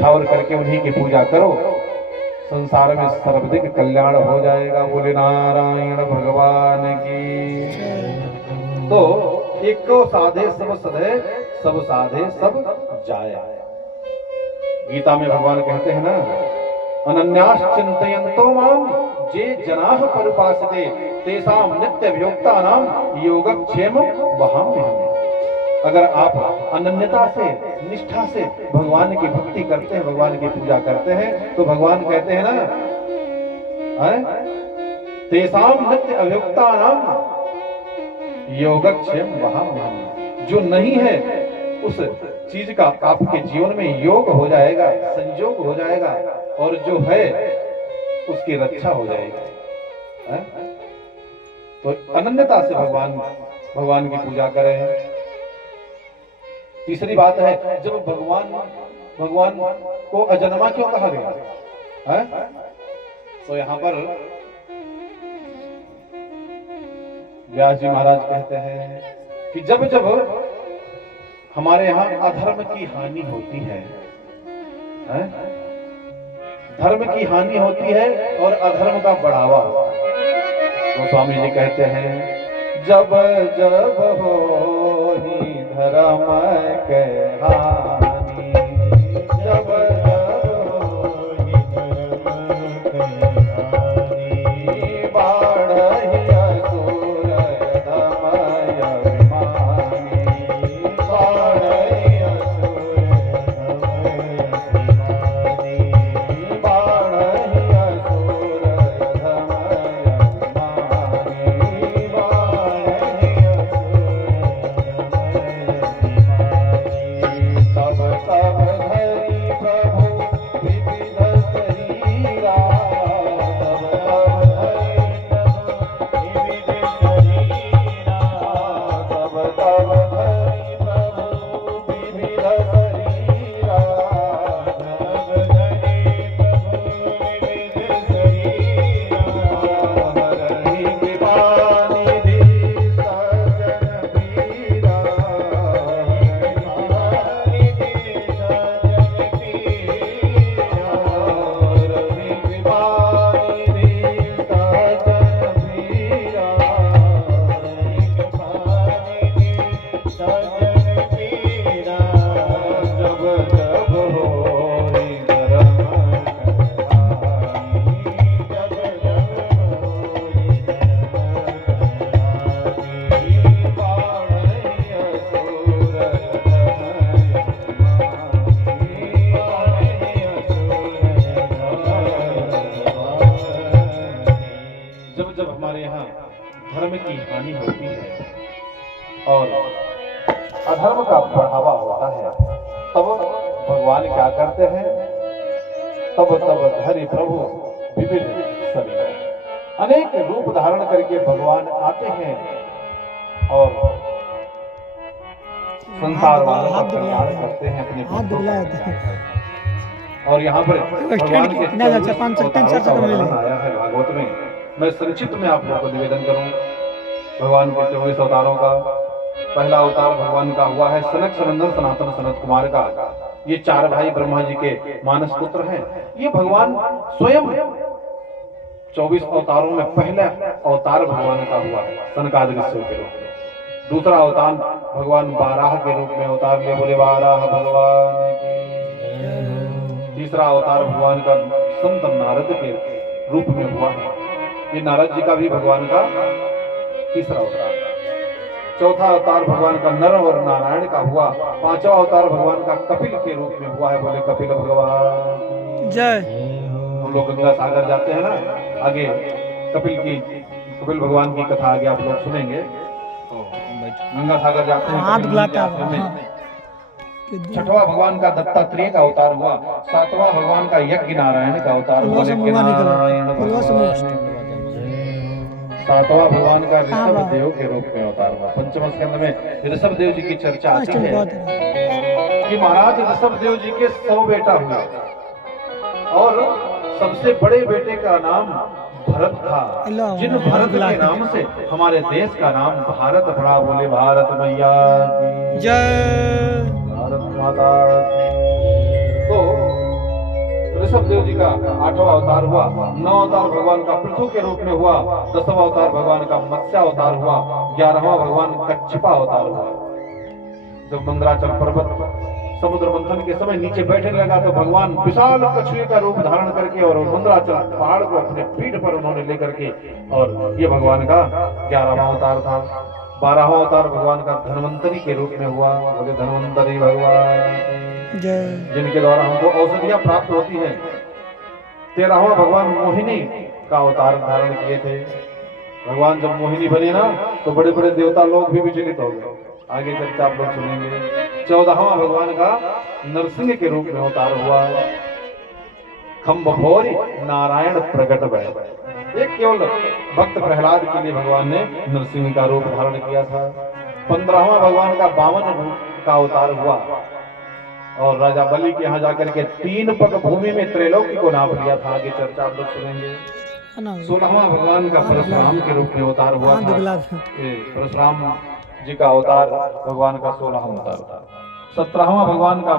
न्यौछावर करके उन्हीं की पूजा करो, संसार में सर्वाधिक कल्याण हो जाएगा। बोले नारायण भगवान की। तो एक को साधे सब सधे, सब साधे सब जाय। गीता में भगवान कहते हैं ना, अनन्यास चिंतयन्तो माम जे जनाः परिपासते तेषां नित्य वियोक्तानां योगक्षेम वहाम्यहम्। अगर आप अनन्यता से, निष्ठा से भगवान की भक्ति करते हैं, भगवान की पूजा करते हैं, तो भगवान कहते हैं ना, तेषां नित्य अभियुक्तानां योगक्षेम वहाम्यहम्। जो नहीं है उस चीज का आपके जीवन में योग हो जाएगा, संयोग हो जाएगा, और जो है उसकी रक्षा हो जाएगी। तो अनन्यता से भगवान की पूजा करें। तीसरी बात है, जब भगवान को अजन्मा क्यों कहा गया है? तो यहाँ पर व्यास जी महाराज कहते हैं कि जब जब हमारे यहाँ अधर्म की हानि होती है, धर्म की हानि होती है और अधर्म का बढ़ावा होता है, तो स्वामी जी कहते हैं, जब जब हो ही धर्म के हानि, जब जब हो ही धर्म के हानि, बाढ़हि असुर दमय अभिमानी, बाढ़हि असुर दमय अभिमानी, बाढ़हि असुर दमय अभिमानी, बाढ़हि तब तब धरि प्रभु विविध शरीरा, तब तब धरि प्रभु विविध शरीरा, तब तब धरि प्रभु विविध शरीरा, तब धरि प्रभु विविध शरीरा, हरहि कृपानिधि सज्जन पीरा, जब जब हमारे यहाँ धर्म की हानि होती है और अधर्म का बढ़ावा होता है, तब भगवान क्या करते हैं? तब तब धरि प्रभु विविध शरीर, अनेक रूप धारण करके भगवान आते हैं और संसार वालों का कल्याण करते हैं अपने भक्तों का। और यहाँ पर भगवान के 24 अवतारों का वर्णन आया है भागवत में। मैं संक्षिप्त में आप लोगों को निवेदन करूं भगवान के 24 अवतारों का। पहला अवतार भगवान का हुआ है सनक सनंदन सनातन सनत कुमार का। ये 4 भाई ब्रह्मा जी के मानस पुत्र हैं। ये भगवान स्वयं 24 अवतारों में पहला अवतार भगवान का हुआ है सनकादिक ऋषियों के रूप में। दूसरा अवतार भगवान बाराह के रूप में अवतार ले, बोले बाराह भगवान की। तीसरा अवतार भगवान का संत नारद के रूप में हुआ है। ये नारद जी का भी भगवान का तीसरा अवतार। चौथा अवतार भगवान का नर और नारायण का हुआ। पांचवा अवतार भगवान का कपिल के रूप में हुआ है, बोले कपिल भगवान जय। हम लोग गंगा सागर जाते हैं ना, आगे कपिल भगवान की कथा आगे आप लोग सुनेंगे। गंगा सागर जाते हैं, छठवां भगवान का दत्तात्रेय का अवतार हुआ। सातवां भगवान का यज्ञ नारायण का अवतार हुआ। सातवां भगवान का ऋषभ देव के रूप में अवतार हुआ। पंचम स्कंद में ऋषभ देव जी की चर्चा आती है कि महाराज ऋषभ देव जी के 100 बेटा हुए और सबसे बड़े बेटे का नाम भरत था। जिन भरत के नाम से हमारे देश का नाम भारत पड़ा, बोले भारत मैया की जय, भारत माता। तो ऋषभदेव जी का 8वां अवतार हुआ, 9 अवतार भगवान का पृथु के रूप में हुआ, 10वां अवतार भगवान का मत्स्य अवतार हुआ, 11वां भगवान कच्छपा अवतार हुआ। जब मंदराचल पर्वत समुद्र मंथन के समय नीचे बैठने लगा तो भगवान विशाल कछुए का रूप धारण करके और मंदराचल पहाड़ को अपने पीठ पर उन्होंने लेकर के, और ये भगवान का 11वां अवतार था। 12वां अवतार भगवान का धन्वंतरी के रूप में हुआ। बोले धन्वंतरी भगवान जिनके द्वारा हमको औषधियां प्राप्त होती हैं। 13वां भगवान मोहिनी का अवतार धारण किए थे। भगवान जब मोहिनी बने ना तो बड़े बड़े देवता लोग भी विचलित हो गए। आगे चर्चा आप लोग सुनेंगे। 14वां भगवान का नरसिंह के रूप में अवतार हुआ। खम्भोरी नारायण प्रकट भय। एक केवल भक्त प्रहलाद के लिए भगवान ने नरसिंह का रूप धारण किया था। 15वां भगवान का 52 रूप का अवतार हुआ और राजा बलि के यहाँ जाकर के 3 पग भूमि में त्रैलोकी को नाप लिया था। आगे चर्चा आप लोग सुनेंगे। 16वां भगवान का परशुराम के रूप में अवतार हुआ था। परशुराम जी का अवतार भगवान का 16वां अवतार था। 17वां भगवान का